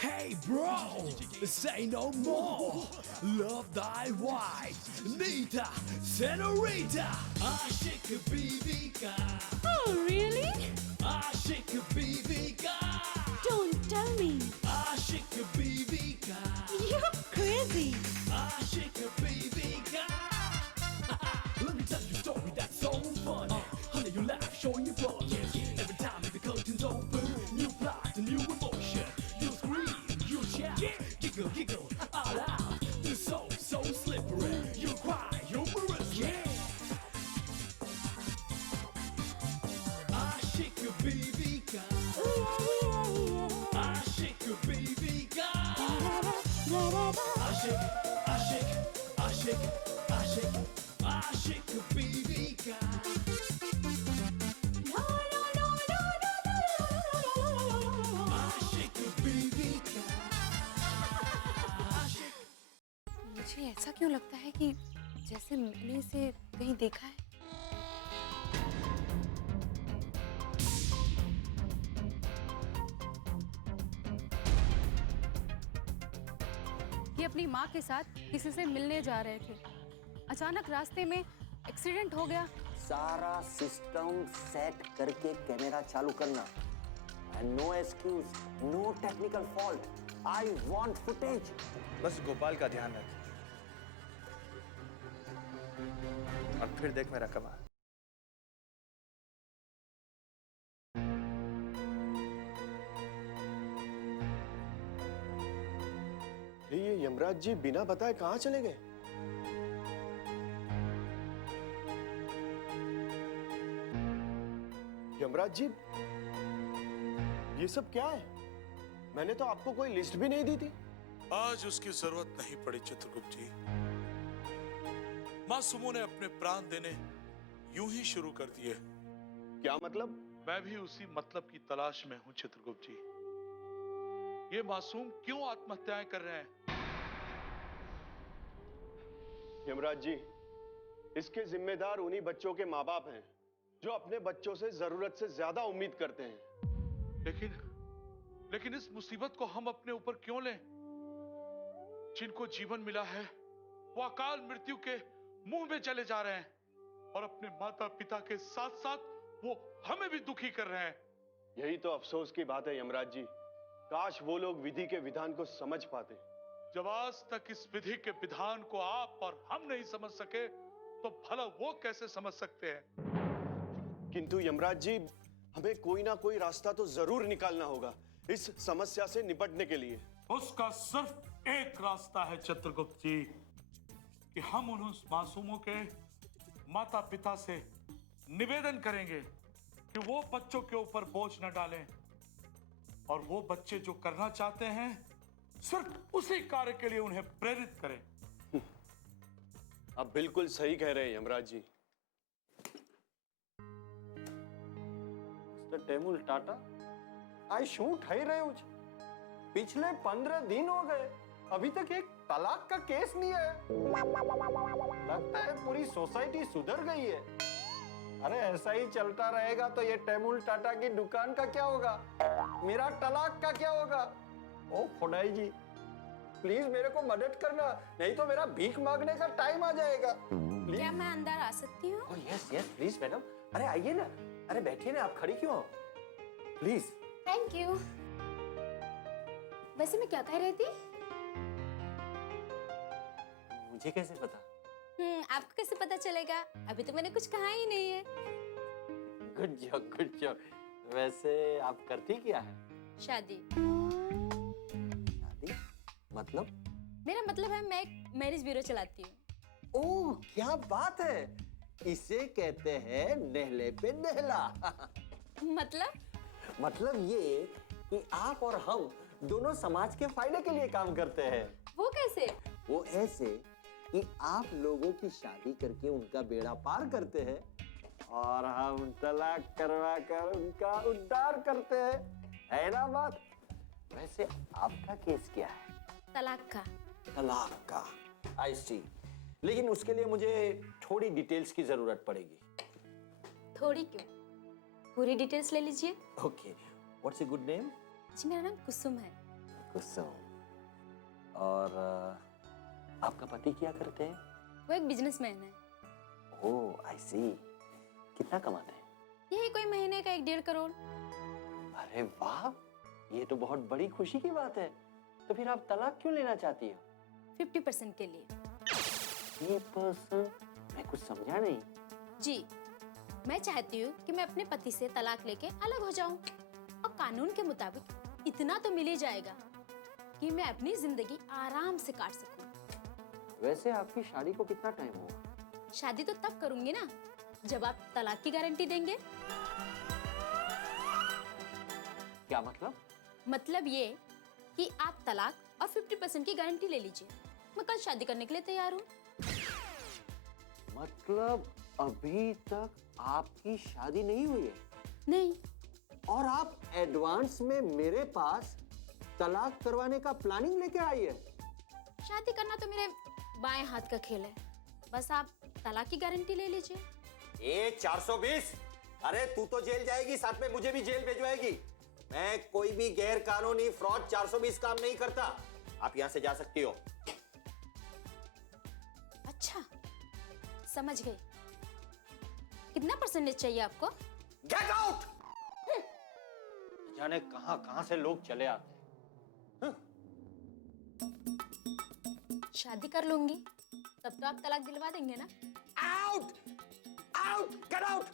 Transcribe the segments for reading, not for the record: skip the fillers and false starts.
Hey bro, say no more. Love thy wife, Nita, Senorita. Aşık BBK. Oh, really? Aşık BBK. Don't tell me. Aşık BBK. You're crazy. Aşık BBK. Let me tell you a story that's so funny. Honey, you laugh, showing your flaws. Every time the curtains open, new plot, a new emotion. You scream, you shout, giggle, giggle, all out. You're so slippery. You cry, humorously. Aşık BBK. Aşık BBK. Aşık, aşık, aşık, aşık, aşık BBK. Aşık BBK. Aşık. मुझे ऐसा क्यों लगता है कि जैसे मैंने इसे कहीं देखा है। ये अपनी माँ के साथ किसी से मिलने जा रहे थे। अचानक रास्ते में एक्सीडेंट हो गया। सारा सिस्टम सेट करके कैमरा चालू करना and no excuse, no technical fault. I want footage. बस गोपाल का ध्यान रख और फिर देख मेरा कमाल। ये यमराज जी बिना बताए कहाँ चले गए? यमराज जी, ये सब क्या है? मैंने तो आपको कोई लिस्ट भी नहीं दी थी। आज उसकी जरूरत नहीं पड़ी चित्रगुप्त जी। मासूमों ने अपने प्राण देने यूं ही शुरू कर दिए। क्या मतलब? मैं भी उसी मतलब की तलाश में हूं चित्रगुप्त जी। ये मासूम क्यों आत्महत्याएं कर रहे हैं? यमराज जी, इसके जिम्मेदार उन्हीं बच्चों के माँ बाप हैं जो अपने बच्चों से जरूरत से ज्यादा उम्मीद करते हैं। लेकिन इस मुसीबत को हम अपने ऊपर क्यों लें? जिनको जीवन मिला है वो अकाल मृत्यु के मुंह में चले जा रहे हैं और अपने माता पिता के साथ साथ वो हमें भी दुखी कर रहे हैं। यही तो अफसोस की बात है यमराज जी। काश वो लोग विधि के विधान को समझ पाते। जब आज तक इस विधि के विधान को आप और हम नहीं समझ सके तो भला वो कैसे समझ सकते हैं? किंतु यमराज जी, हमें कोई ना कोई रास्ता तो जरूर निकालना होगा इस समस्या से निपटने के लिए। उसका सिर्फ एक रास्ता है चित्रगुप्त जी, कि हम उन मासूमों के माता पिता से निवेदन करेंगे कि वो बच्चों के ऊपर बोझ न डालें और वो बच्चे जो करना चाहते हैं सिर्फ उसी कार्य के लिए उन्हें प्रेरित करें। आप बिल्कुल सही कह रहे हैं यमराज जी। મિસ્ટર ટેમુલ ટાટા, આ શું થઈ રહ્યું છે? पिछले 15 दिन हो गए, अभी तक एक तलाक का केस नहीं है। लगता है पूरी सोसाइटी सुधर गई है। अरे ऐसा ही चलता रहेगा तो ये टेमुल टाटा की दुकान का क्या होगा? मेरा तलाक का क्या होगा? ओ खुदाई जी, प्लीज मेरे को मदद करना, नहीं तो मेरा भीख मांगने का टाइम आ जाएगा। क्या मैं अंदर आ सकती हूँ? Yes yes please madam. अरे आइए ना। अरे बैठिए ना, आप खड़ी क्यों हो? प्लीज। Thank you. वैसे मैं क्या कह रही थी? मुझे कैसे पता? आपको कैसे पता चलेगा? अभी तो मैंने कुछ कहा ही नहीं है। Good job good job. वैसे आप करती क्या है? शादी। शादी मतलब? मेरा मतलब है मैं एक मैरिज ब्यूरो चलाती हूँ। ओह क्या बात है, इसे कहते हैं नेहले पे नेहला। मतलब ये कि आप और हम दोनों समाज के फायदे के लिए काम करते हैं। वो कैसे? वो ऐसे कि आप लोगों की शादी करके उनका बेड़ा पार करते हैं और हम तलाक करवा कर उनका उद्धार करते हैं, है ना बात? वैसे आपका केस क्या है? तलाक का। तलाक का, आई सी। लेकिन उसके लिए मुझे थोड़ी डिटेल्स की जरूरत पड़ेगी। थोड़ी क्यों, पूरी डिटेल्स ले लीजिए। Okay, what's your good name? जी मेरा नाम कुसुम है। कुसुम। और आपका पति क्या करते हैं? वो एक बिजनेसमैन है। ओह आई सी। कितना कमाते हैं? यही कोई महीने का 1-1.5 करोड़। अरे वाह, ये तो बहुत बड़ी खुशी की बात है। तो फिर आप तलाक क्यों लेना चाहती हो? 50% के लिए। 50%? मैं कुछ समझा नहीं। जी, मैं चाहती हूँ कि मैं अपने पति से तलाक लेके अलग हो जाऊं और कानून के मुताबिक इतना तो मिल ही जाएगा कि मैं अपनी जिंदगी आराम से काट सकूं। वैसे आपकी शादी को कितना टाइम हुआ? शादी तो तब करूंगी ना जब आप तलाक की गारंटी देंगे। क्या मतलब? मतलब ये कि आप तलाक और 50% की गारंटी ले लीजिए। मैं कल शादी करने के लिए तैयार हूँ। मतलब अभी तक आपकी शादी नहीं हुई है नहीं, और आप एडवांस में मेरे पास तलाक करवाने का प्लानिंग लेके आई है? शादी करना तो मेरे बाएं हाथ का खेल है। बस आप तलाक की गारंटी ले लीजिए। ए 420, अरे तू तो जेल जाएगी, साथ में मुझे भी जेल भिजवाएगी। मैं कोई भी गैर कानूनी फ्रॉड 420 काम नहीं करता। आप यहां से जा सकती हो। अच्छा, समझ गई। कितना परसेंटेज चाहिए आपको? Get out! जाने कहां से लोग चले आते हैं। शादी कर लूंगी तब तो आप तलाक दिलवा देंगे ना? आउट! आउट! Get out!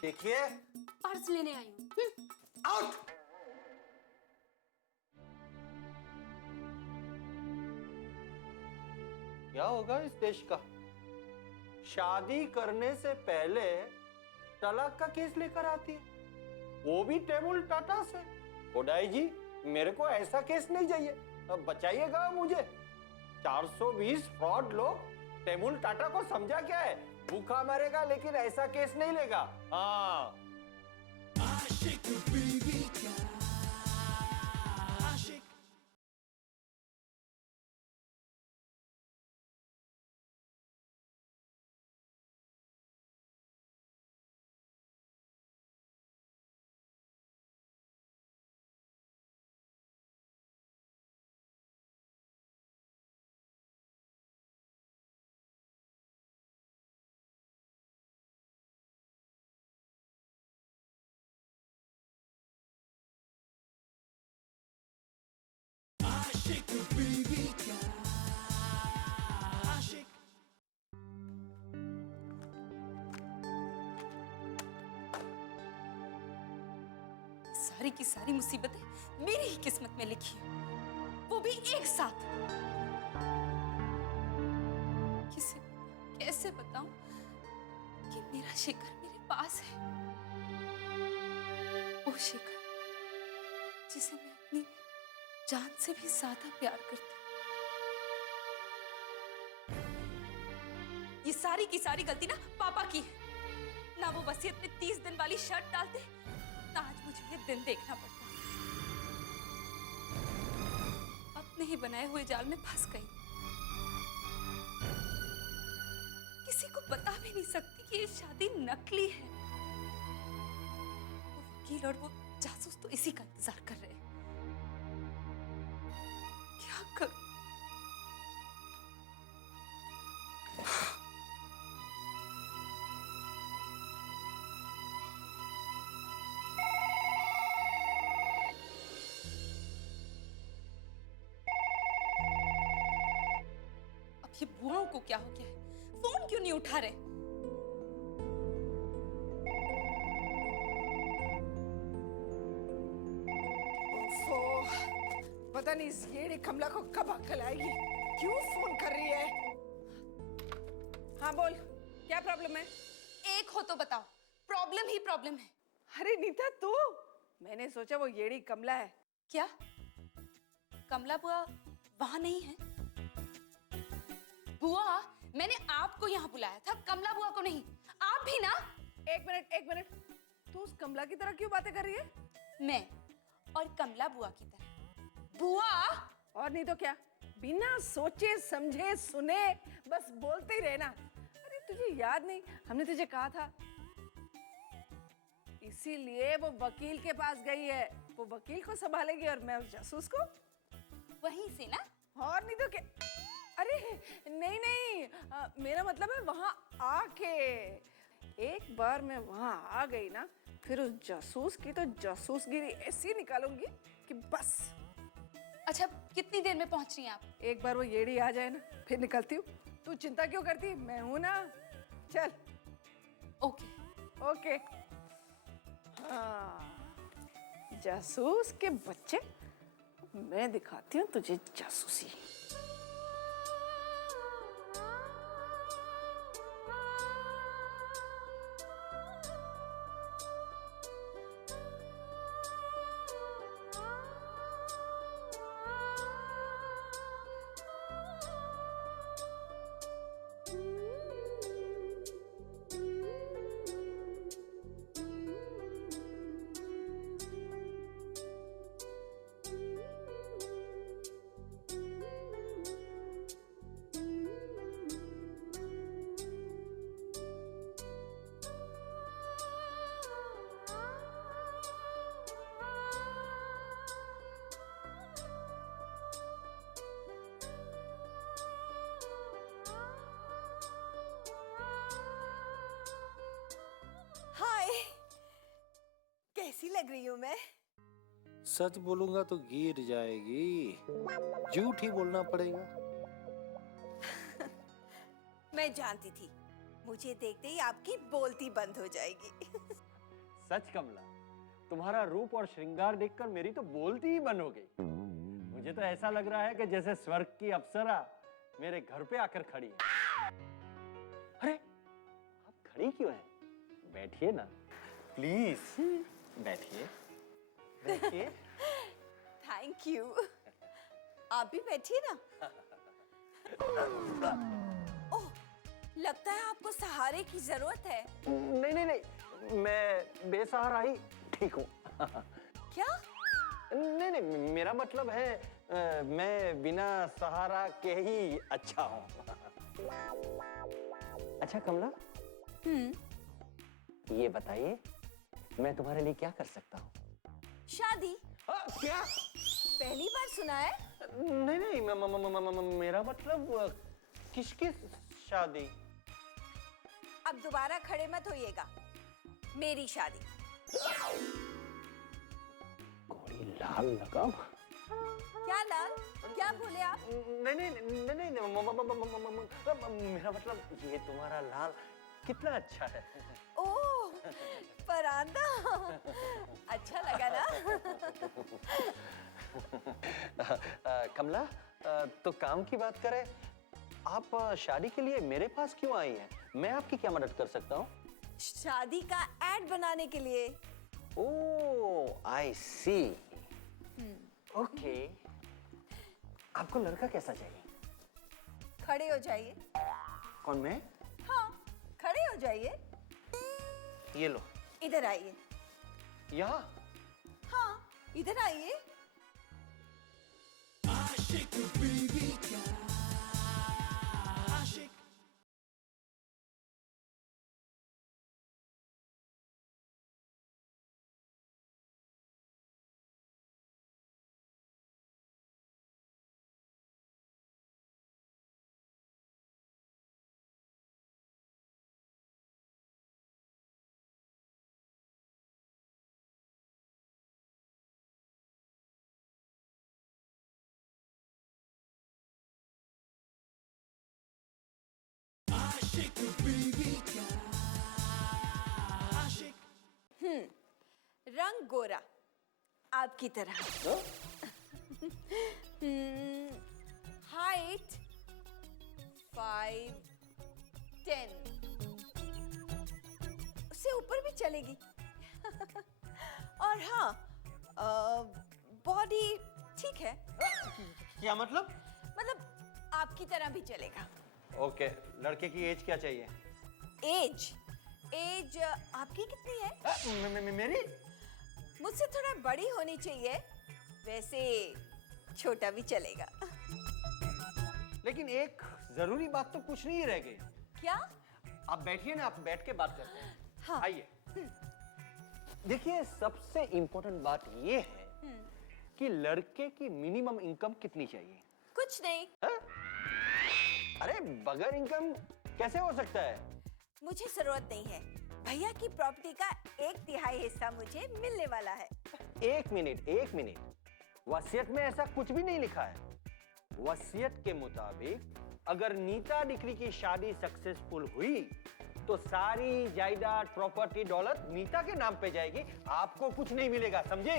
देखिए, पर्स लेने आई हूँ। आउट! क्या होगा इस देश का? शादी करने से पहले तलाक का केस लेकर आती है, वो भी टेमुल टाटा से। कोडाई जी, मेरे को ऐसा केस नहीं चाहिए। अब बचाइएगा मुझे। 420 फ्रॉड लोग टेमुल टाटा को समझा क्या है? भूखा मरेगा लेकिन ऐसा केस नहीं लेगा। हाँ, आशिक बीवी का आशिक। आशिक बीवी का आशिक। सारी की सारी मुसीबतें मेरी ही किस्मत में लिखी हैं, वो भी एक साथ। किसे कैसे बताऊं कि मेरा शेखर मेरे पास है। वो शेखर जिसे मैं अपनी जान से भी ज्यादा प्यार करती। ये सारी की सारी गलती ना पापा की है। ना वो वसीयत में 30 दिन वाली शर्त डालते, ना आज मुझे ये दिन देखना पड़ता। अपने ही बनाए हुए जाल में फंस गई। किसी को बता भी नहीं सकती कि ये शादी नकली है। वो वकील और वो जासूस तो इसी का इंतजार कर रहे हैं। क्या करूं? अब ये बुआओं को क्या हो गया है? फोन क्यों नहीं उठा रहे? ओफो, पता नहीं इस येड़ी कमला को कब अक्ल आएगी। क्यों फोन कर रही है? हाँ बोल, क्या प्रॉब्लम है? एक हो तो बताओ। प्रॉब्लम ही प्रॉब्लम है। अरे नीता तू, मैंने सोचा वो येड़ी कमला है। क्या कमला बुआ वहां नहीं है? बुआ, मैंने आपको यहाँ बुलाया था, कमला बुआ को नहीं। आप भी ना। एक मिनट, तू उस कमला की तरह क्यों बातें कर रही है? मैं और कमला बुआ की तरह। बुआ, और नहीं तो क्या, बिना सोचे समझे सुने बस बोलते ही रहना। अरे तुझे याद नहीं, हमने तुझे कहा था इस इसीलिए वो वकील के पास गई है। वो वकील को संभालेगी और मैं उस जासूस को। वहीं से ना? और नहीं तो क्या। अरे नहीं नहीं, मेरा मतलब है वहां आके। एक बार मैं वहां आ गई ना, फिर उस जासूस की तो जासूसगिरी ऐसी निकालूंगी कि बस। अच्छा, कितनी देर में पहुंच रही हैं आप? एक बार वो येड़ी आ जाए ना, फिर निकलती हूँ। तू चिंता क्यों करती, मैं हूं ना। चल। ओके। ओके। हाँ, जासूस के बच्चे, मैं दिखाती हूँ तुझे जासूसी। हाय, कैसी लग रही हूँ मैं? सच बोलूंगा तो गिर जाएगी, झूठ ही बोलना पड़ेगा। मैं जानती थी, मुझे देखते ही आपकी बोलती बंद हो जाएगी। सच कमला, तुम्हारा रूप और श्रृंगार देखकर मेरी तो बोलती ही बंद हो गई। मुझे तो ऐसा लग रहा है कि जैसे स्वर्ग की अप्सरा मेरे घर पे आकर खड़ी है। अरे, आप खड़ी क्यों हैं? बैठिए ना, प्लीज बैठिए बैठिए। Thank you. आप भी बैठिए ना। ओह, लगता है आपको सहारे की जरूरत है। नहीं नहीं नहीं, मैं बेसहारा ही ठीक हूँ। क्या? नहीं नहीं, मेरा मतलब है मैं बिना सहारा के ही अच्छा हूँ। अच्छा कमला, ये बताइए, मैं तुम्हारे लिए क्या कर सकता हूँ? शादी? क्या? पहली बार सुना है। नहीं नहीं, मेरा मतलब किसकी शादी? अब दोबारा खड़े मत होइएगा। मेरी शादी। घोड़ी लाल लगाम? क्या लाल? क्या बोले आप? नहीं नहीं नहीं नहीं, मेरा मतलब ये तुम्हारा लाल कितना अच्छा है। ओह, परांदा। अच्छा लगा ना? कमला, तो काम की बात करें, आप शादी के लिए मेरे पास क्यों आई हैं? मैं आपकी क्या मदद कर सकता हूँ? शादी का एड बनाने के लिए। ओह, आई सी। ओके। आपको लड़का कैसा चाहिए? खड़े हो जाइए। कौन, मैं? हाँ, खड़े हो जाइए। ये लो। इधर आइए। यहाँ? हाँ, इधर आइए। आशिक बीवी का आशिक। आशिक बीवी का आशिक। रंग गोरा, आपकी तरह। हाइट 5'10", उससे ऊपर भी चलेगी। और हाँ, बॉडी ठीक है। क्या मतलब? मतलब आपकी तरह भी चलेगा। ओके, लड़के की एज क्या चाहिए? एज आपकी कितनी है? मेरी? मुझसे थोड़ा बड़ी होनी चाहिए, वैसे छोटा भी चलेगा। लेकिन एक जरूरी बात तो पूछनी ही रह गई। क्या? आप बैठिए ना, आप बैठ के बात करते हैं। हाँ। आइए। देखिए, सबसे इंपॉर्टेंट बात ये है कि लड़के की मिनिमम इनकम कितनी चाहिए? कुछ नहीं। अरे बगैर इनकम कैसे हो सकता है? मुझे जरूरत नहीं है। भैया की प्रॉपर्टी का 1/3 हिस्सा मुझे मिलने वाला है। एक मिनट। वसीयत में ऐसा कुछ भी नहीं लिखा है। वसीयत के मुताबिक अगर नीता डिक्री की शादी सक्सेसफुल हुई तो सारी जायदाद, प्रॉपर्टी, दौलत नीता के नाम पे जाएगी। आपको कुछ नहीं मिलेगा, समझे?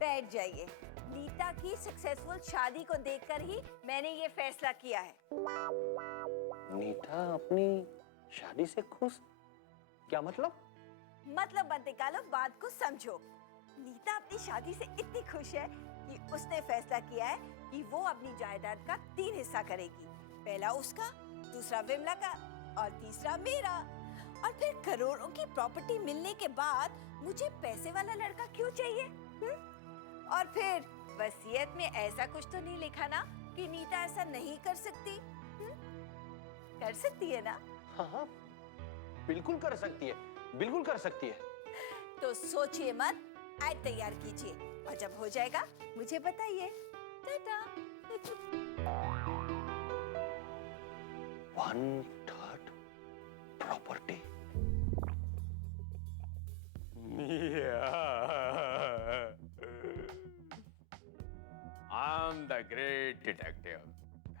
बैठ जाइए। नीता की सक्सेसफुल शादी को देखकर ही मैंने ये फैसला किया है। नीता अपनी शादी से खुश? क्या मतलब? मतलब मत निकालो, बात को समझो। नीता अपनी शादी से इतनी खुश है कि उसने फैसला किया है कि वो अपनी जायदाद का 3 हिस्सा करेगी। पहला उसका, दूसरा विमला का और तीसरा मेरा। और फिर करोड़ों की प्रॉपर्टी मिलने के बाद मुझे पैसे वाला लड़का क्यों चाहिए? और फिर वसीयत में ऐसा कुछ तो नहीं लिखा ना कि नीता ऐसा नहीं कर सकती? कर सकती है ना? हाँ, बिल्कुल कर सकती है, बिल्कुल कर सकती है। तो सोचिए मत, आज तैयार कीजिए और जब हो जाएगा मुझे बताइए। Tata. 1/3 property. I'm the great detective,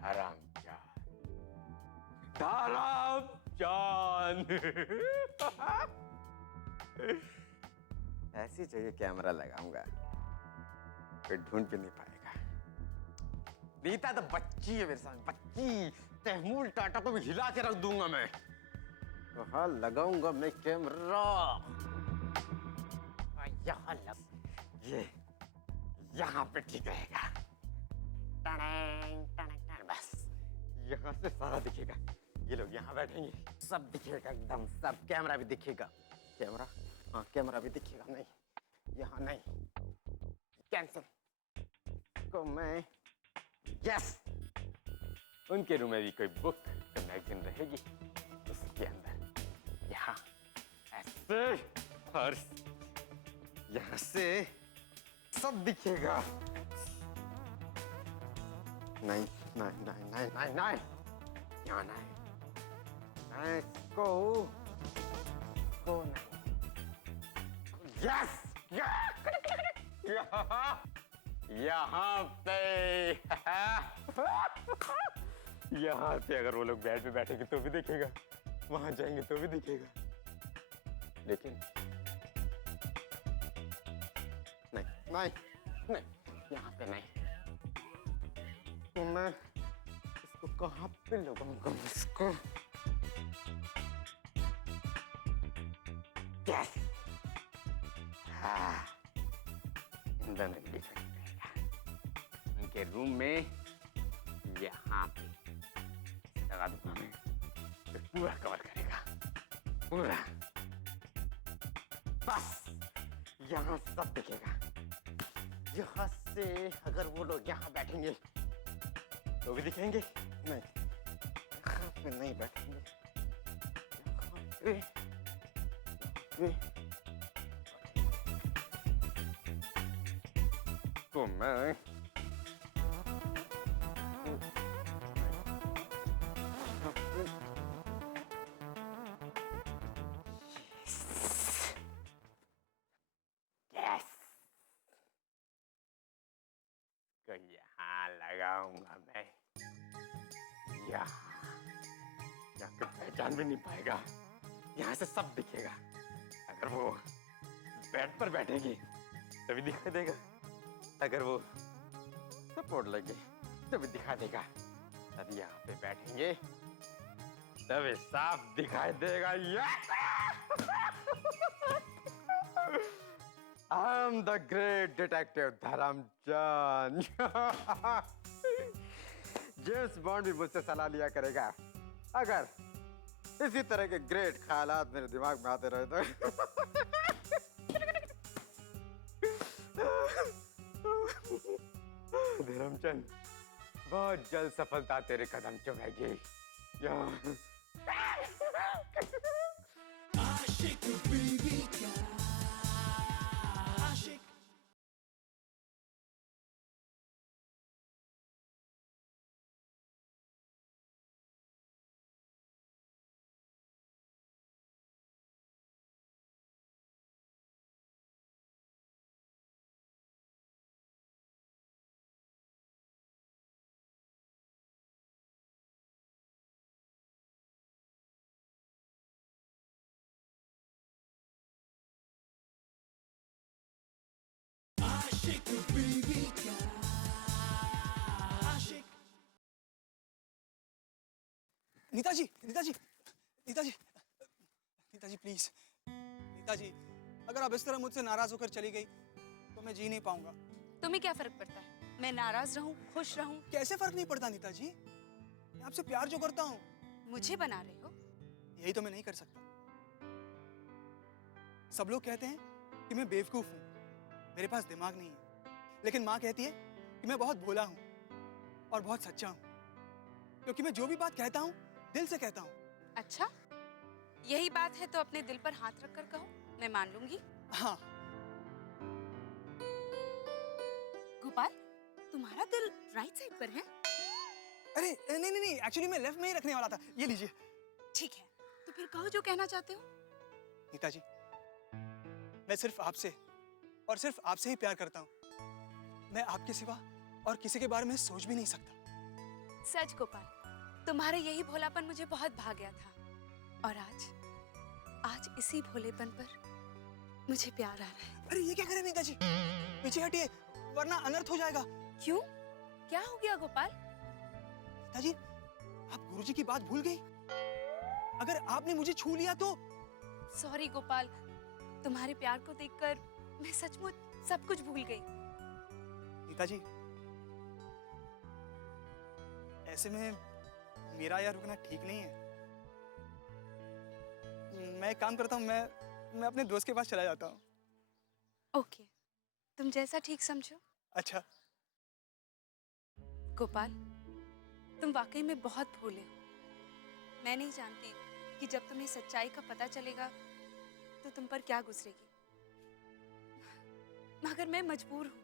धर्मचांद। ऐसी जगह कैमरा लगाऊंगा कोई ढूंढ भी नहीं पाएगा। नीता तो बच्ची है मेरे साथ, बच्ची। तैमूर टाटा को भी हिला के रख दूंगा मैं। वहां लगाऊंगा मैं कैमरा। यहाँ ये यहाँ पे ठीक रहेगा। बस यहाँ से सारा दिखेगा। ये लोग यहाँ बैठेंगे, सब दिखेगा एकदम, सब। कैमरा भी दिखेगा। कैमरा, हाँ कैमरा भी दिखेगा। नहीं, यहाँ नहीं, कैंसिल। तो मैं यस, उनके रूम में भी कोई बुक या मैगजीन रहेगी, उसके अंदर यहाँ ऐसे और यहाँ से सब दिखेगा। नहीं नहीं नहीं नहीं नहीं नहीं, यहाँ नहीं, मैं इसको नहीं। यस, यहाँ पे यहाँ पे अगर वो लोग बेड पे बैठेंगे तो भी दिखेगा, वहां जाएंगे तो भी दिखेगा। लेकिन नहीं नहीं नहीं, यहाँ पे नहीं। तो मैं इसको कहाँ पे लगाऊंगा? इसको यस, हाँ, इंदर में दिखाई देगा। उनके रूम में यहाँ पे लगा दूंगा मैं, तो पूरा कवर करेगा, पूरा। बस यहाँ सब दिखेगा। यहाँ से अगर वो लोग यहाँ बैठेंगे तो भी दिखेंगे। नहीं, यहाँ पे नहीं बैठेंगे। यहाँ पे तो मैं यहाँ लगाऊंगा मैं, यहाँ पे पहचान भी नहीं पाएगा। यहाँ से सब दिखेगा। अगर वो बेड पर बैठेंगे तभी दिखाई देगा, अगर वो सपोर्ट लगे तभी दिखाई देगा। तभी यहाँ पे बैठेंगे तभी साफ दिखाई देगा। I'm the great detective Dharamchand. James Bond भी मुझसे सलाह लिया करेगा अगर इसी तरह के ग्रेट ख्यालात मेरे दिमाग में आते रहे तो। धर्मचंद, बहुत जल्द सफलता तेरे कदम चुमेगी। I shake a baby guy. Nitaji, Nitaji, Nitaji, Nitaji please, Nitaji, अगर आप इस तरह मुझसे नाराज होकर चली गई तो मैं जी नहीं पाऊंगा। तुम्हें क्या फर्क पड़ता है मैं नाराज रहूं खुश रहूं? कैसे फर्क नहीं पड़ता नीताजी? मैं आपसे प्यार जो करता हूँ। मुझे बना रहे हो? यही तो मैं नहीं कर सकता। सब लोग कहते हैं कि मैं बेवकूफ हूँ, मेरे पास दिमाग नहीं है, लेकिन माँ कहती है कि मैं बहुत भोला हूँ और बहुत सच्चा हूँ, क्योंकि मैं जो भी बात कहता हूँ दिल से कहता हूँ। अच्छा, यही बात है तो अपने दिल पर हाथ रखकर कहो, मैं मान लूंगी। हाँ। गोपाल, तुम्हारा दिल राइट साइड पर है? अरे नहीं नहीं नहीं, एक्चुअली मैं लेफ्ट में ही रखने वाला था। ये लीजिए। ठीक है, तो फिर कहो जो कहना चाहते हो। नीताजी, मैं सिर्फ आपसे और सिर्फ आपसे ही प्यार करता हूँ। मैं आपके सिवा और किसी के बारे में सोच भी नहीं सकता। सच गोपाल, तुम्हारा यही भोलापन मुझे बहुत भा गया था, और आज इसी भोलेपन पर मुझे प्यार आ रहा है। अरे ये क्या करे नीताजी, पीछे हटिए वरना अनर्थ हो जाएगा। क्यों, क्या हो गया गोपाल? नीताजी, आप गुरुजी की बात भूल गई। अगर आपने मुझे छू लिया तो। सॉरी गोपाल, तुम्हारे प्यार को देखकर मैं सचमुच सब कुछ भूल गई। नीताजी, ऐसे में मेरा यहाँ रुकना ठीक नहीं है। मैं एक काम करता हूँ, मैं अपने दोस्त के पास चला जाता हूँ। ओके, तुम जैसा ठीक समझो। अच्छा। गोपाल, तुम वाकई में बहुत भोले हो। मैं नहीं जानती कि जब तुम्हें सच्चाई का पता चलेगा तो तुम पर क्या गुजरेगी, मगर मैं मजबूर हूँ।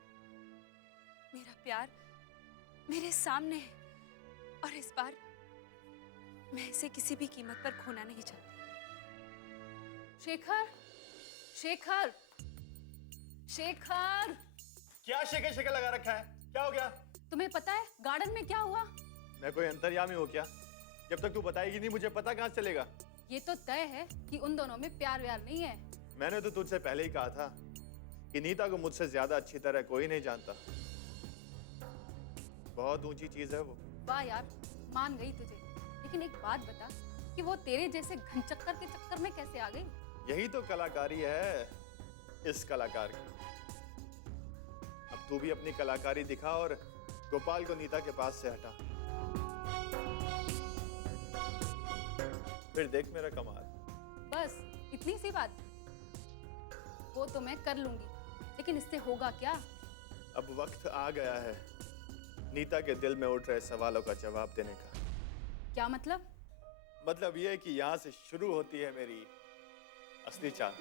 मेरा प्यार मेरे सामने है और इस बार मैं इसे किसी भी कीमत पर खोना नहीं चाहती। शेखर, शेखर, शेखर! क्या शेखर शेखर लगा रखा है? क्या हो गया? तुम्हें पता है गार्डन में क्या हुआ? मैं कोई अंतर्यामी हूँ क्या? जब तक तू बताएगी नहीं मुझे पता कहाँ चलेगा? ये तो तय है कि उन दोनों में प्यार व्यार नहीं है। मैंने तो तुझसे पहले ही कहा था कि नीता को मुझसे ज्यादा अच्छी तरह कोई नहीं जानता। बहुत ऊंची चीज है वो। वाह यार, मान गई तुझे, लेकिन एक बात बता कि वो तेरे जैसे घनचक्कर के चक्कर में कैसे आ गई? यही तो कलाकारी है इस कलाकार की। अब तू भी अपनी कलाकारी दिखा और गोपाल को नीता के पास से हटा। फिर देख मेरा कमाल। बस इतनी सी बात? वो तो मैं कर लूंगी, लेकिन इससे होगा क्या? अब वक्त आ गया है नीता के दिल में उठ रहे सवालों का जवाब देने का। क्या मतलब? मतलब ये कि यहाँ से शुरू होती है मेरी असली चाल।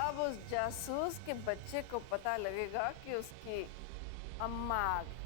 अब उस जासूस के बच्चे को पता लगेगा कि उसकी अम्मा आ गई।